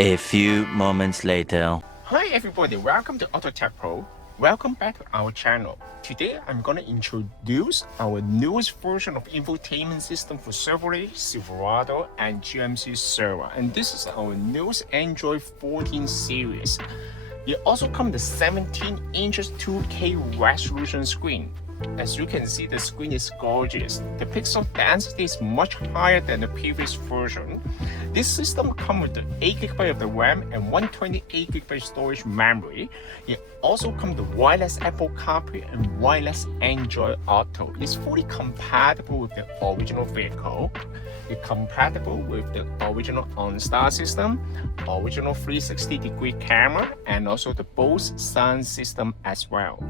A few moments later. Hi everybody, welcome to AutoTecPro. Welcome back to our channel. Today I'm going to introduce our newest version of infotainment system for Chevrolet, Silverado and GMC Serra. And this is our newest Android 14 series. It also comes with 17 inches 2K resolution screen. As you can see, the screen is gorgeous. The pixel density is much higher than the previous version. This system comes with the 8GB of the RAM and 128GB storage memory. It also comes with wireless Apple Carplay and wireless Android Auto. It's fully compatible with the original vehicle. It's compatible with the original OnStar system, original 360-degree camera, and also the BOSE sound system as well.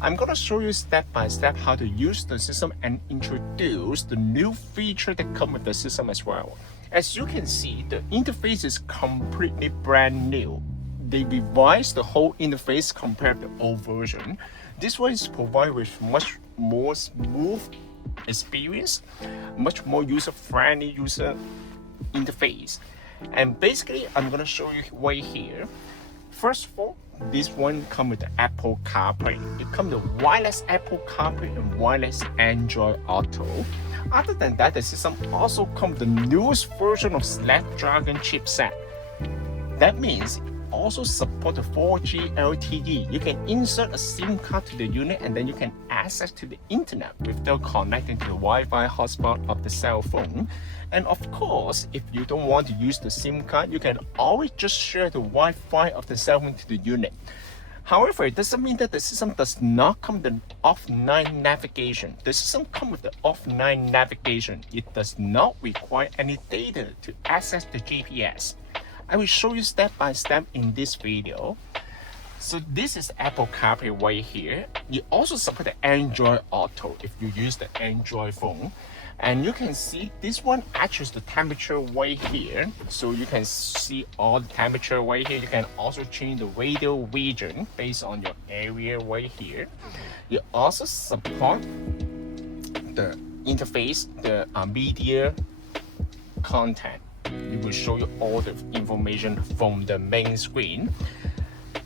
I'm going to show you step by step how to use the system and introduce the new feature that come with the system as well. As you can see, the interface is completely brand new. They revised the whole interface compared to the old version. This one is provided with much more smooth experience, much more user-friendly user interface. And basically, I'm going to show you right here. First of all, this one comes with the Apple CarPlay. It comes with wireless Apple CarPlay and wireless Android Auto. Other than that, the system also comes with the newest version of Snapdragon chipset. That means it also supports the 4G LTE. You can insert a SIM card to the unit and then you can access to the internet without connecting to the Wi-Fi hotspot of the cell phone. And of course, if you don't want to use the SIM card, you can always just share the Wi-Fi of the cell phone to the unit. However, it doesn't mean that the system does not come with the offline navigation. The system comes with the offline navigation. It does not require any data to access the GPS. I will show you step by step in this video. So this is Apple CarPlay right here. You also support the Android Auto if you use the Android phone. And you can see this one adjusts the temperature right here. So you can see all the temperature right here. You can also change the radio region based on your area right here. You also support the interface, the media content. It will show you all the information from the main screen.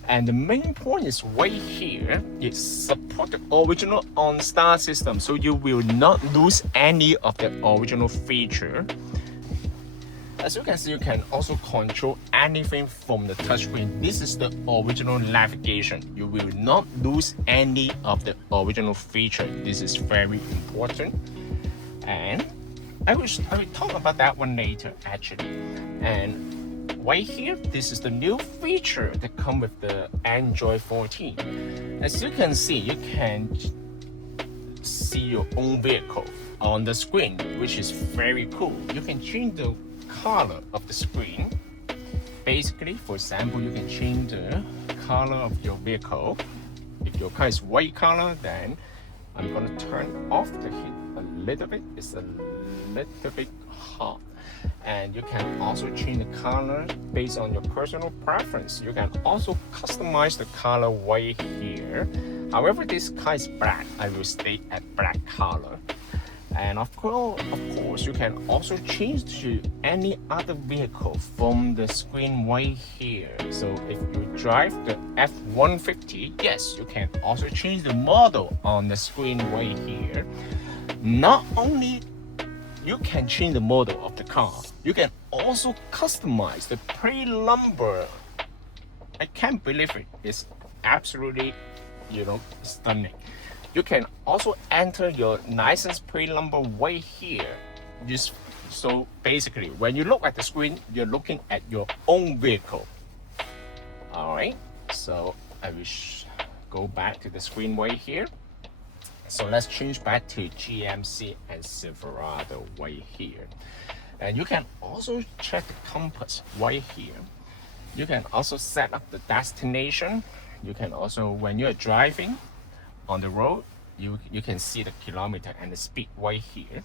And the main point is right here, it supports the original OnStar system, so you will not lose any of the original feature. As you can see, you can also control anything from the touchscreen. This is the original navigation. You will not lose any of the original feature. This is very important. And I will talk about that one later, actually. And right here, this is the new feature that comes with the Android 14. As you can see, you can see your own vehicle on the screen, which is very cool. You can change the color of the screen. Basically, for example, you can change the color of your vehicle. If your car is white color, then I'm going to turn off the heat a little bit. It's a little bit hot. And you can also change the color based on your personal preference. You can also customize the color right here. However, this car is black. I will stay at black color. And of course, you can also change to any other vehicle from the screen right here. So if you drive the F-150, yes, you can also change the model on the screen right here. Not only you can change the model of the car, you can also customize the plate number. I can't believe it. It's absolutely, stunning. You can also enter your license plate number right here. So basically, when you look at the screen, you're looking at your own vehicle. All right, so I will go back to the screen right here. So let's change back to GMC and Silverado right here. And you can also check the compass right here. You can also set up the destination. You can also, when you're driving on the road, you can see the kilometer and the speed right here.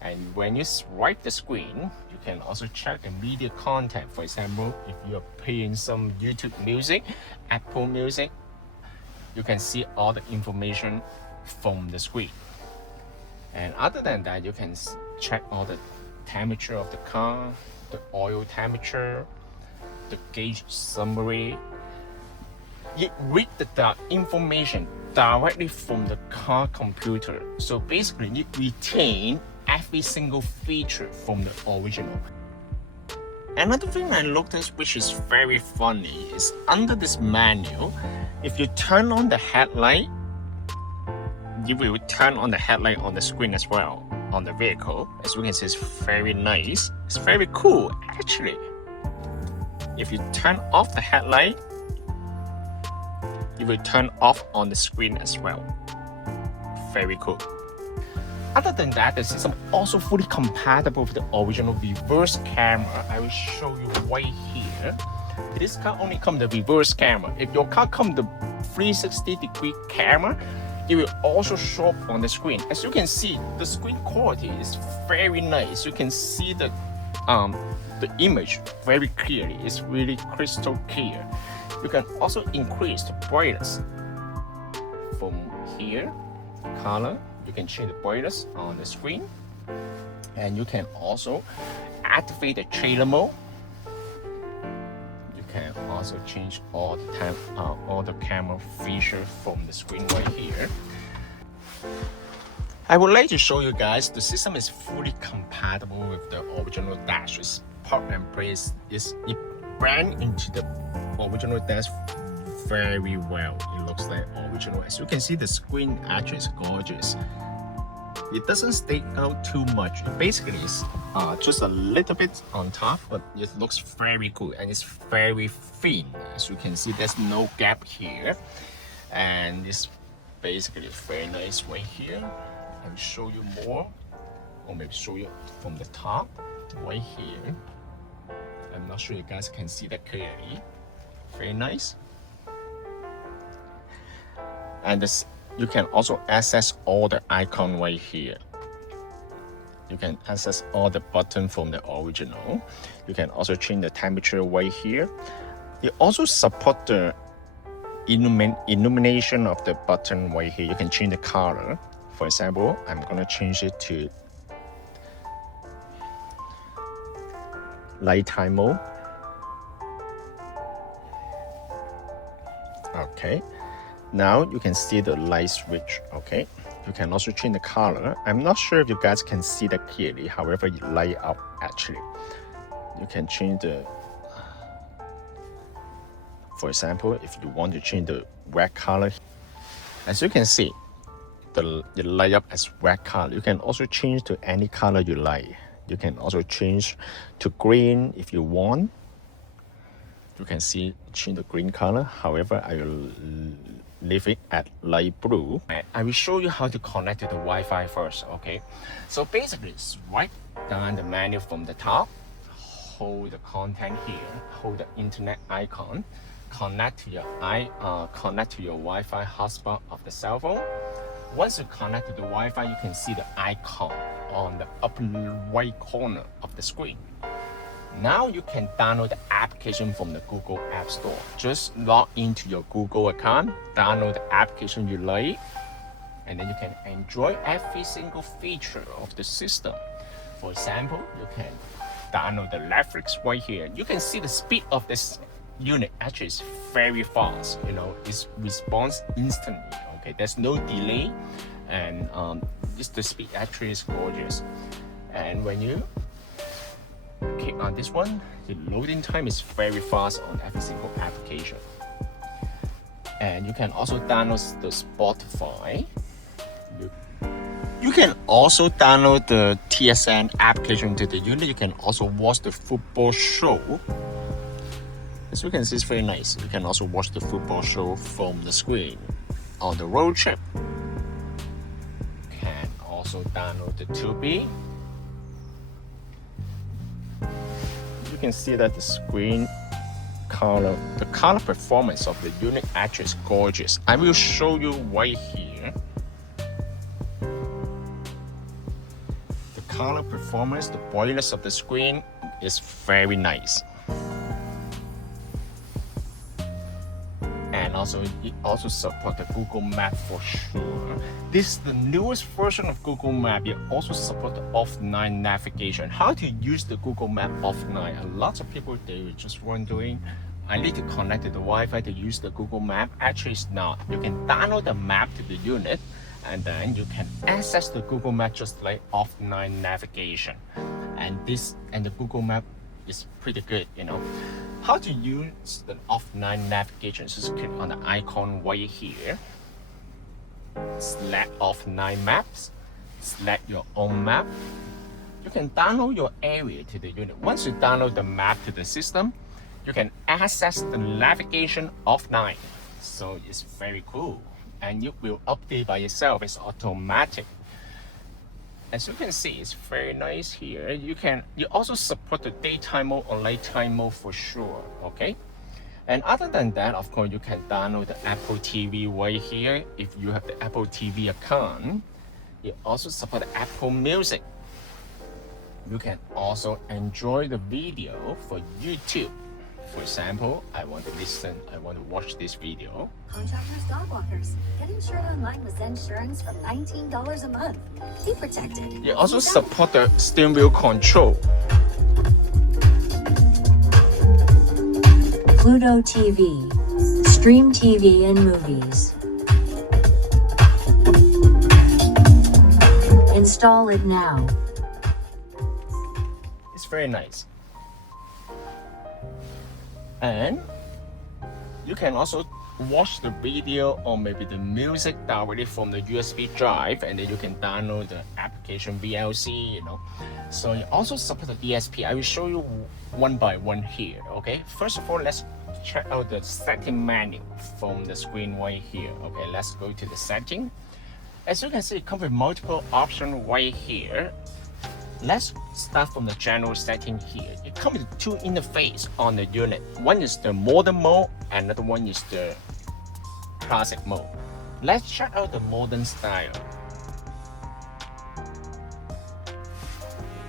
And when you swipe the screen, you can also check the media content. For example, if you're playing some YouTube music, Apple Music, you can see all the information from the screen. And other than that, you can check all the temperature of the car, the oil temperature, the gauge summary. You read the information directly from the car computer. So basically, you retain every single feature from the original. Another thing I noticed which is very funny is under this menu, if you turn on the headlight, you will turn on the headlight on the screen as well on the vehicle. As you can see, it's very nice. It's very cool actually. If you turn off the headlight, you will turn off on the screen as well. Very cool. Other than that, the system also fully compatible with the original reverse camera. I will show you right here. This car only comes the reverse camera. If your car comes the 360-degree camera, it will also show up on the screen. As you can see, the screen quality is very nice. You can see the image very clearly. It's really crystal clear. You can also increase the brightness from here, color. You can change the brightness on the screen, and you can also activate the trailer mode. You can also change all the camera features from the screen right here. I would like to show you guys the system is fully compatible with the original dash. It's plug and play. It brand into the original dash very well. It looks like original. As you can see, the screen actually is gorgeous. It doesn't stick out too much. It basically is just a little bit on top, but it looks very cool and it's very thin. As you can see, there's no gap here, and it's basically very nice right here. I'll show you more, or maybe show you from the top right here. I'm not sure you guys can see that clearly. Very nice. And this, you can also access all the icon right here. You can access all the button from the original. You can also change the temperature right here. You also support the illumination of the button right here. You can change the color. For example, I'm gonna change it to nighttime mode. Okay. Now you can see the light switch. Okay, you can also change the color. I'm not sure if you guys can see that clearly, however it light up actually. You can change the, for example, if you want to change the red color, as you can see, it light up as red color. You can also change to any color you like. You can also change to green if you want. You can see change the green color. However, I will leave it at light blue. I will show you how to connect to the Wi-Fi first. Okay, so basically swipe down the menu from the top, hold the content here, hold the internet icon, connect to your Wi-Fi hotspot of the cell phone. Once you connect to the Wi-Fi, you can see the icon on the upper right corner of the screen. Now you can download the application from the Google App Store. Just log into your Google account, download the application you like, and then you can enjoy every single feature of the system. For example, you can download the Netflix right here. You can see the speed of this unit actually is very fast. You know, it responds instantly. Okay, there's no delay, and the speed actually is gorgeous. And when you click on this one, the loading time is very fast on every single application. And you can also download the Spotify. You can also download the TSN application to the unit. You can also watch the football show. As you can see, it's very nice. You can also watch the football show from the screen. On the road trip, you can also download the 2B. You can see that the screen color, the color performance of the unit actually is gorgeous. I will show you right here. The color performance, the brightness of the screen is very nice. And it also supports the Google Map for sure. This is the newest version of Google Map. It also supports offline navigation. How to use the Google Map offline? A lot of people, they were just wondering, I need to connect to the Wi-Fi to use the Google Map. Actually, it's not. You can download the map to the unit, and then you can access the Google Map just like offline navigation. And the Google Map is pretty good, you know. How to use the offline navigation? Just click on the icon right here. Select offline maps. Select your own map. You can download your area to the unit. Once you download the map to the system, you can access the navigation offline. So it's very cool. And it will update by itself. It's automatic. As you can see, it's very nice here. You also support the daytime mode or nighttime mode for sure. Okay. And other than that, of course, you can download the Apple TV right here. If you have the Apple TV account, it also supports Apple Music. You can also enjoy the video for YouTube. For example, I want to watch this video. Contractors, dog walkers. Get insured online with Zen Insurance from $19 a month. Be protected. You also support the steering wheel control. Pluto TV. Stream TV and movies. Install it now. It's very nice. And you can also watch the video or maybe the music directly from the USB drive, and then you can download the application VLC, you know. So you also support the DSP. I will show you one by one here, okay? First of all, let's check out the setting menu from the screen right here. Okay, let's go to the setting. As you can see, it comes with multiple options right here. Let's start from the general setting here. It comes with two interfaces on the unit. One is the modern mode, another one is the classic mode. Let's check out the modern style.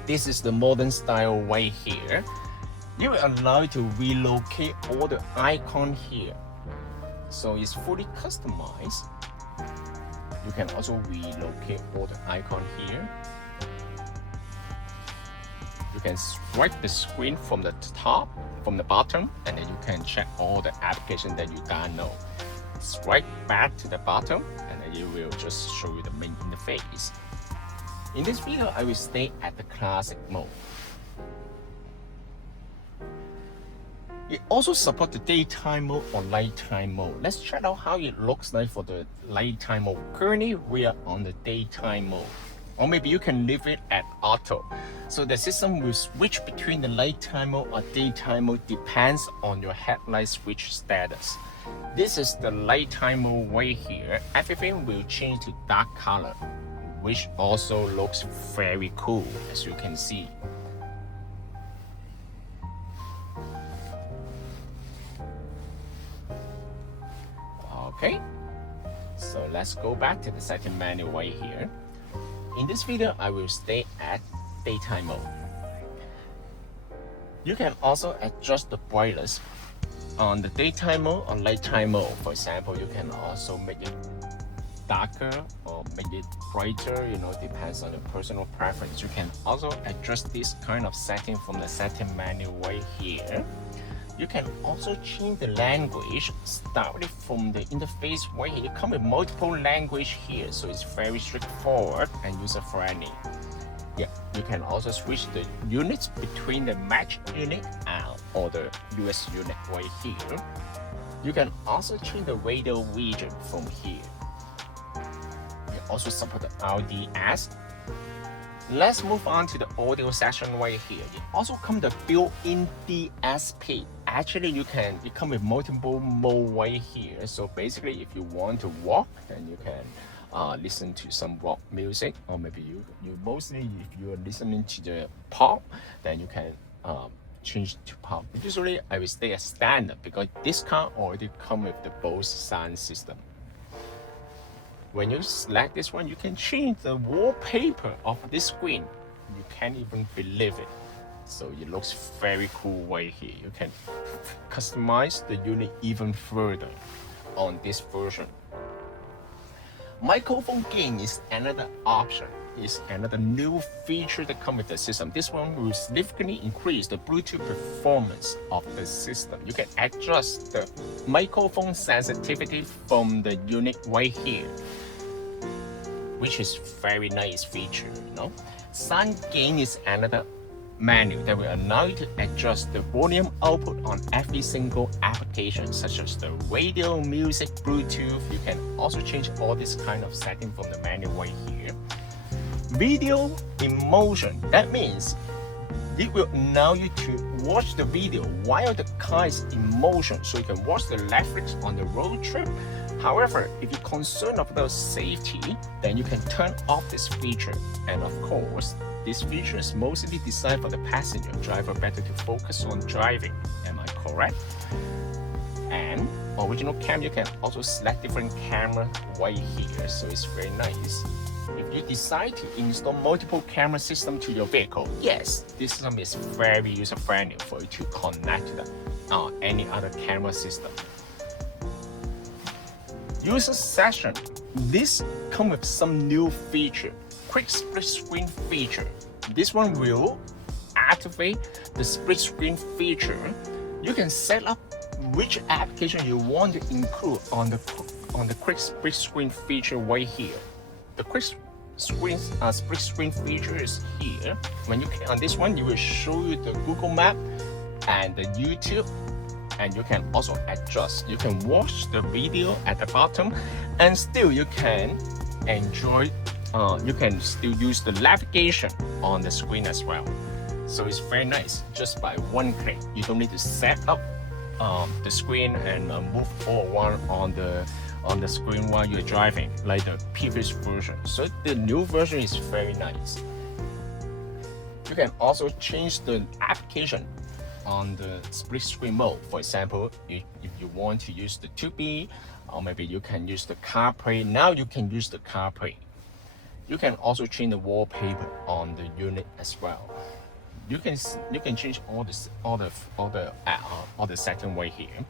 This is the modern style right here. You will allow you to relocate all the icons here. So it's fully customized. You can also relocate all the icons here. You can swipe the screen from the top, from the bottom, and then you can check all the applications that you download. Swipe back to the bottom, and then it will just show you the main interface. In this video, I will stay at the classic mode. It also supports the daytime mode or nighttime mode. Let's check out how it looks like for the nighttime mode. Currently, we are on the daytime mode. Or maybe you can leave it at auto. So the system will switch between the nighttime mode or daytime mode, depends on your headlight switch status. This is the nighttime mode right here. Everything will change to dark color, which also looks very cool, as you can see. Okay, so let's go back to the setting menu right here. In this video, I will stay at daytime mode. You can also adjust the brightness on the daytime mode or nighttime mode. For example, you can also make it darker or make it brighter, you know, depends on the personal preference. You can also adjust this kind of setting from the setting menu right here. You can also change the language starting from the interface right here. It comes with multiple language here, so it's very straightforward and user-friendly. Yeah, you can also switch the units between the match unit or the US unit right here. You can also change the radio region from here. You also support the RDS. Let's move on to the audio section right here. It also comes with the built-in DSP. Actually, it comes with multiple mode right here. So basically, if you want to walk, then you can listen to some rock music, or maybe you mostly, if you're listening to the pop, then you can change to pop. Usually, I will stay as standard because this car already comes with the BOSE sound system. When you select this one, you can change the wallpaper of this screen. You can't even believe it. So it looks very cool right here. You can customize the unit even further. on this version. Microphone gain is another option. Is another new feature that comes with the system. This one will significantly increase the Bluetooth performance of the system. You can adjust the microphone sensitivity from the unit right here, which is very nice feature, you know. Sound gain is another menu that will allow you to adjust the volume output on every single application, such as the radio, music, Bluetooth. You can also change all this kind of setting from the menu right here. Video in motion, that means it will allow you to watch the video while the car is in motion, so you can watch the Netflix on the road trip. However, if you're concerned about safety, then you can turn off this feature. And of course, this feature is mostly designed for the passenger driver, better to focus on driving. Am I correct? And original cam, you can also select different camera right here, so it's very nice. If you decide to install multiple camera system to your vehicle, yes, this system is very user-friendly for you to connect to the, any other camera system. User session. This comes with some new feature. Quick split screen feature. This one will activate the split screen feature. You can set up which application you want to include on the quick split screen feature right here. The quick screen split screen feature is here. When you click on this one, it will show you the Google Map and the YouTube, and you can also adjust. You can watch the video at the bottom, and still you can enjoy. You can still use the navigation on the screen as well. So it's very nice. Just by one click, you don't need to set up the screen and move all around on the screen while you're driving, like the previous version. So the new version is very nice. You can also change the application on the split screen mode. For example, if you want to use the 2B, or maybe you can use the Carplay. Now you can use the Carplay. You can also change the wallpaper on the unit as well. You can change all the settings right here.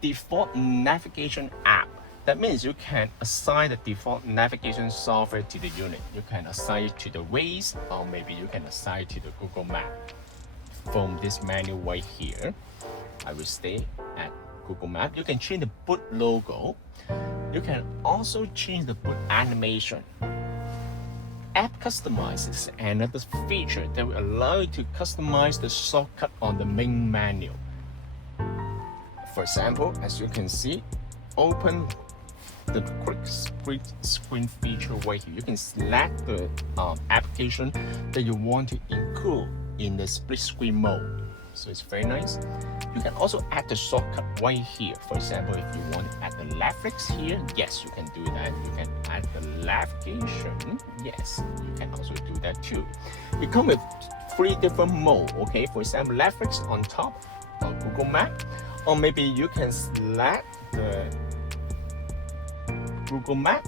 Default navigation app. That means you can assign the default navigation software to the unit. You can assign it to the Waze, or maybe you can assign it to the Google Map. From this menu right here, I will stay at Google Map. You can change the boot logo. You can also change the boot animation. App Customize is another feature that will allow you to customize the shortcut on the main menu. For example, as you can see, open the quick split screen feature right here. You can select the application that you want to include in the split screen mode. So it's very nice. You can also add the shortcut right here. For example, if you want to add the Netflix here, yes, you can do that. You can add the navigation. Yes, you can also do that too. It comes with 3 different modes. Okay, for example, Netflix on top of Google Map, or maybe you can select the Google Map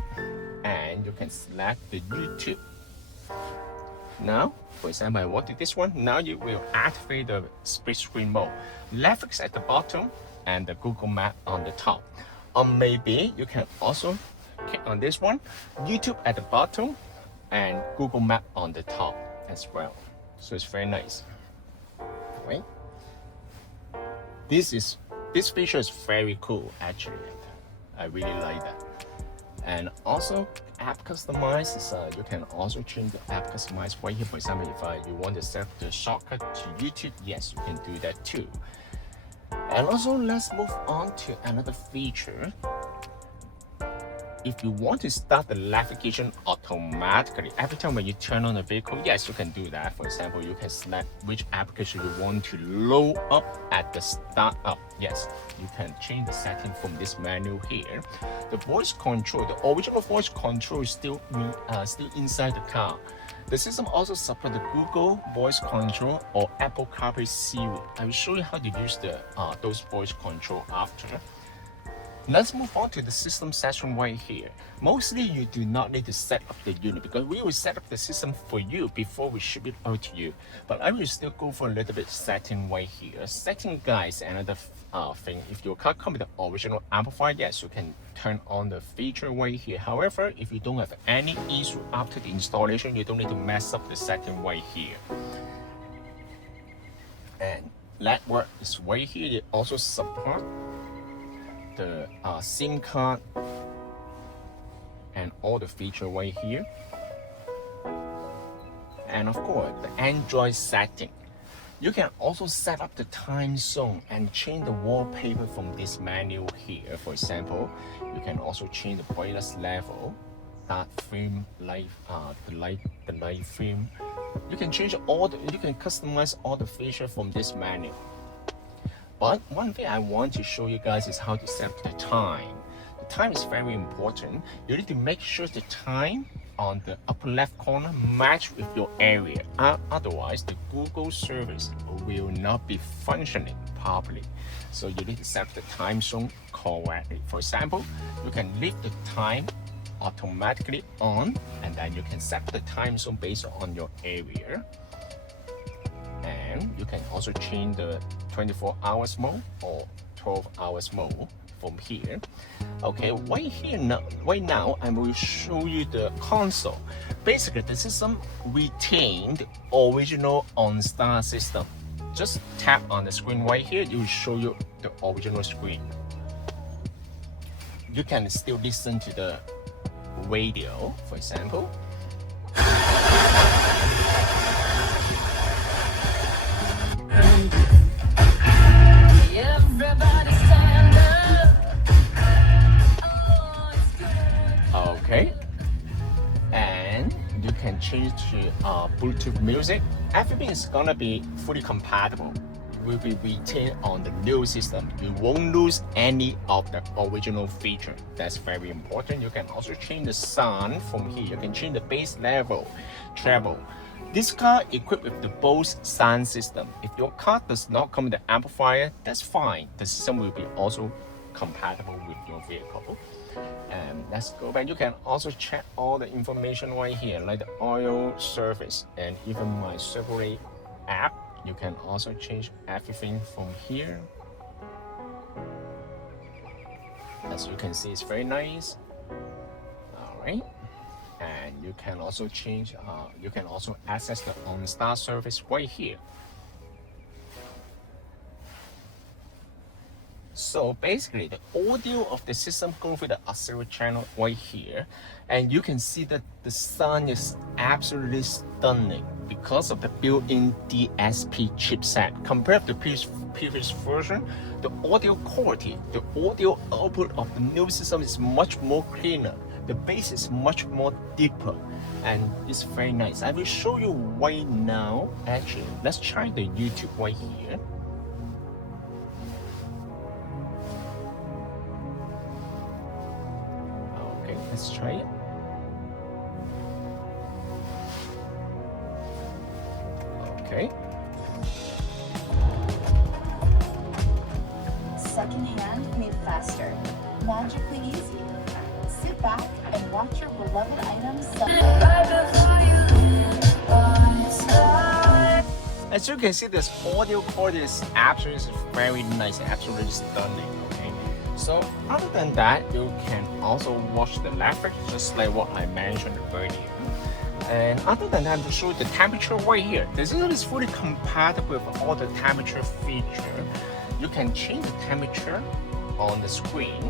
and you can select the YouTube. Now, for example, I want to this one. Now you will activate the split screen mode. Netflix at the bottom and the Google Map on the top. Or maybe you can also click on this one. YouTube at the bottom and Google Map on the top as well. So it's very nice. Right? This feature is very cool actually. I really like that. And also app customize is you can also change the app customize right here. For example, if you want to set the shortcut to YouTube, yes, you can do that too. And also let's move on to another feature. If you want to start the navigation automatically every time when you turn on the vehicle, yes, you can do that. For example, you can select which application you want to load up at the start up. Yes, you can change the setting from this menu here. The voice control, the original voice control is still inside the car. The system also supports the Google voice control or Apple Carplay Siri. I will show you how to use those voice control after. Let's move on to the system section right here. Mostly you do not need to set up the unit because we will set up the system for you before we ship it out to you. But I will still go for a little bit setting right here. Setting, guys, another thing. If your car comes with the original amplifier, yes, you can turn on the feature right here. However, if you don't have any issue after the installation, you don't need to mess up the setting right here. And network is right here. It also support the SIM card and all the feature right here, and of course the Android setting. You can also set up the time zone and change the wallpaper from this menu here. For example, you can also change the brightness level, dark theme, light, the light theme. You can change you can customize all the features from this menu. But one thing I want to show you guys is how to set up the time. The time is very important. You need to make sure the time on the upper left corner match with your area. Otherwise, the Google service will not be functioning properly. So you need to set the time zone correctly. For example, you can leave the time automatically on, and then you can set the time zone based on your area. And you can also change the 24 hours mode or 12 hours mode from here. Okay, right now I will show you the console. Basically, the system retained the original OnStar system. Just tap on the screen right here, it will show you the original screen. You can still listen to the radio, for example. Okay, and you can change to Bluetooth music. Everything is gonna be fully compatible. It will be retained on the new system. You won't lose any of the original feature. That's very important. You can also change the sound from here. You can change the bass level, treble. This car equipped with the BOSE sound system. If your car does not come with the amplifier, that's fine. The system will be also compatible with your vehicle. And let's go back. You can also check all the information right here, like the oil service and even my Silverado app. You can also change everything from here. As you can see, it's very nice. All right. And you can also change, you can also access the OnStar service right here. So basically, the audio of the system goes with the auxiliary channel right here, and you can see that the sound is absolutely stunning because of the built-in DSP chipset. Compared to the previous version, the audio quality, the audio output of the new system is much more cleaner. The bass is much more deeper, and it's very nice. I will show you right now. Actually, let's try the YouTube right here. Okay, let's try it. Okay. Secondhand made faster, magically easy. Sit back and watch your beloved items sell. As you can see, this audio quality is absolutely very nice, absolutely stunning. Okay, so other than that, you can also watch the Netflix, just like what I mentioned earlier. And other than that, to show you the temperature right here, the system is fully compatible with all the temperature feature. You can change the temperature on the screen,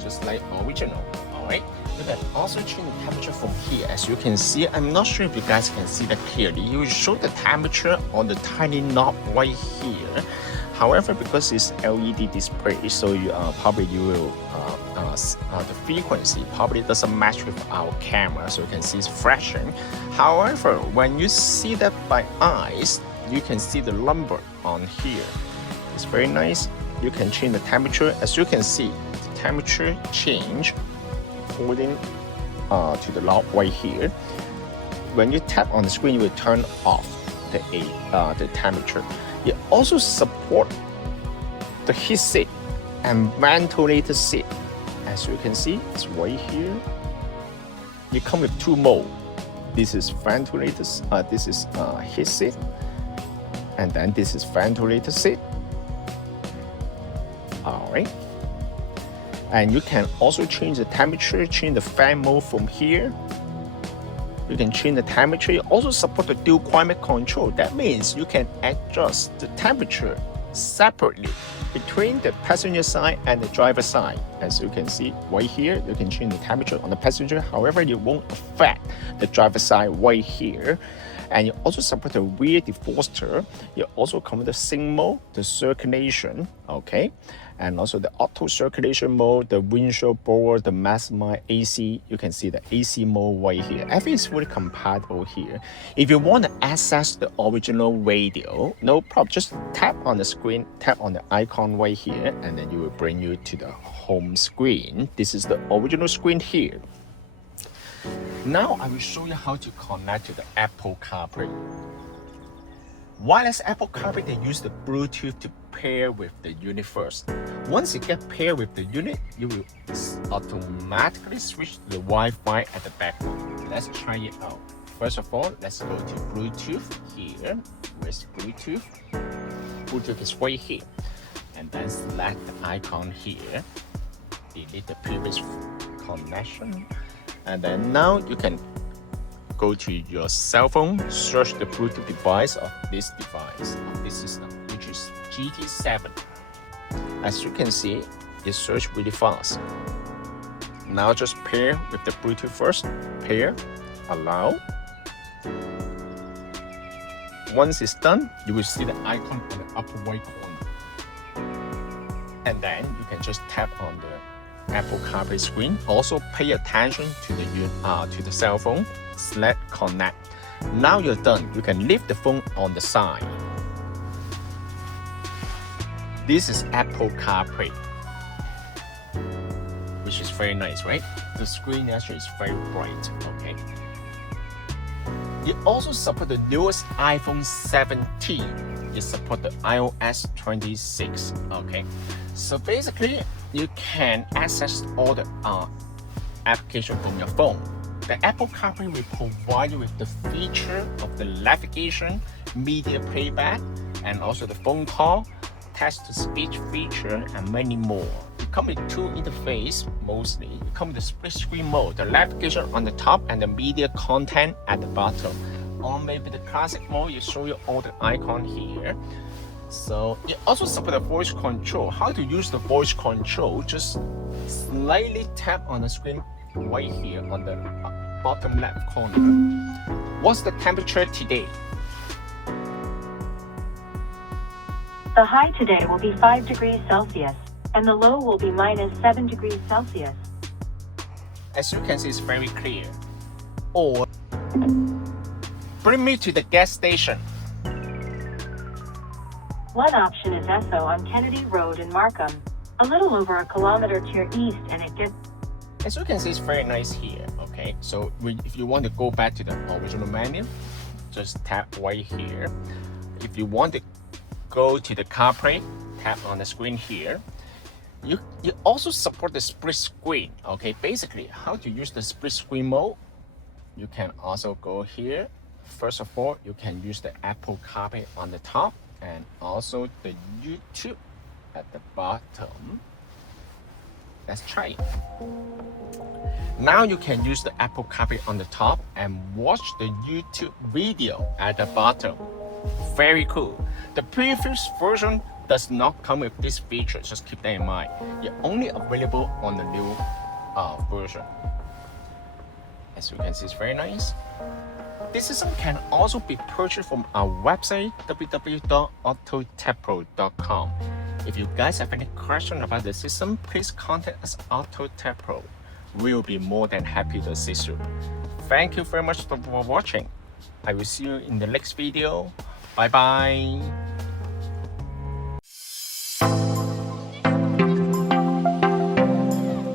just like original. Alright, you can also change the temperature from here. As you can see, I'm not sure if you guys can see that clearly. You will show the temperature on the tiny knob right here. However, because it's LED display, so you will the frequency probably doesn't match with our camera, so you can see it's flashing. However, when you see that by eyes, you can see the number on here. It's very nice. You can change the temperature. As you can see, the temperature change according to the knob right here. When you tap on the screen, you will turn off the temperature. It also support the heat sink and ventilated seat. As you can see, it's right here. It comes with two modes. This is ventilated, this is heat seat, and then this is ventilated seat. All right. And you can also change the temperature, change the fan mode from here. You can change the temperature. You also support the dual climate control. That means you can adjust the temperature separately between the passenger side and the driver side. As you can see right here, you can change the temperature on the passenger. However, it won't affect the driver side right here. And you also support the rear defroster. You also come with the sync mode, the circulation, okay? And also the auto circulation mode, the windshield blower, the maximize AC. You can see the AC mode right here. Everything is fully compatible here. If you want to access the original radio, no problem. Just tap on the screen, tap on the icon right here, and then you will bring you to the home screen. This is the original screen here. Now I will show you how to connect to the Apple Carplay. Wireless Apple Carplay, they use the Bluetooth to pair with the unit first. Once you get paired with the unit, you will automatically switch to the Wi-Fi at the back. Let's try it out. First of all, let's go to Bluetooth here. Where's Bluetooth? Bluetooth is right here. And then select the icon here. Delete the previous connection. And then now you can go to your cell phone, search the Bluetooth device of this device, of this system, which is GT7. As you can see, it searches really fast. Now just pair with the Bluetooth first. Pair, allow. Once it's done, you will see the icon on the upper right corner. And then you can just tap on the Apple Carplay screen. Also pay attention to the cell phone. Select connect. Now you're done. You can leave the phone on the side. This is Apple Carplay, which is very nice, right? The screen actually is very bright. Okay. It also supports the newest iPhone 17. It supports the iOS 26. Okay. So basically, you can access all the applications from your phone. The Apple Carplay will provide you with the feature of the navigation, media playback, and also the phone call, text-to-speech feature, and many more. It comes with two interfaces mostly. It comes with the split screen mode, the navigation on the top, and the media content at the bottom. Or maybe the classic mode, you show you all the icon here. So it also supports the voice control. How to use the voice control? Just slightly tap on the screen right here on the bottom left corner. What's the temperature today? The high today will be 5 degrees Celsius, and the low will be -7 degrees Celsius. As you can see, it's very clear. Or bring me to the gas station. One option is Esso on Kennedy Road in Markham, a little over a kilometer to your east, and it gets... As you can see, it's very nice here. Okay, so if you want to go back to the original menu, just tap right here. If you want to go to the CarPlay, tap on the screen here. You also support the split screen. Okay, basically how to use the split screen mode. You can also go here. First of all, you can use the Apple CarPlay on the top and also the YouTube at the bottom. Let's try it. Now you can use the Apple CarPlay on the top and watch the YouTube video at the bottom. Very cool. The previous version does not come with this feature, just keep that in mind. It's only available on the new version. As you can see, it's very nice. This system can also be purchased from our website, www.AutoTecPro.com. If you guys have any questions about the system, please contact us at AutoTecPro. We will be more than happy to assist you. Thank you very much for watching. I will see you in the next video. Bye bye.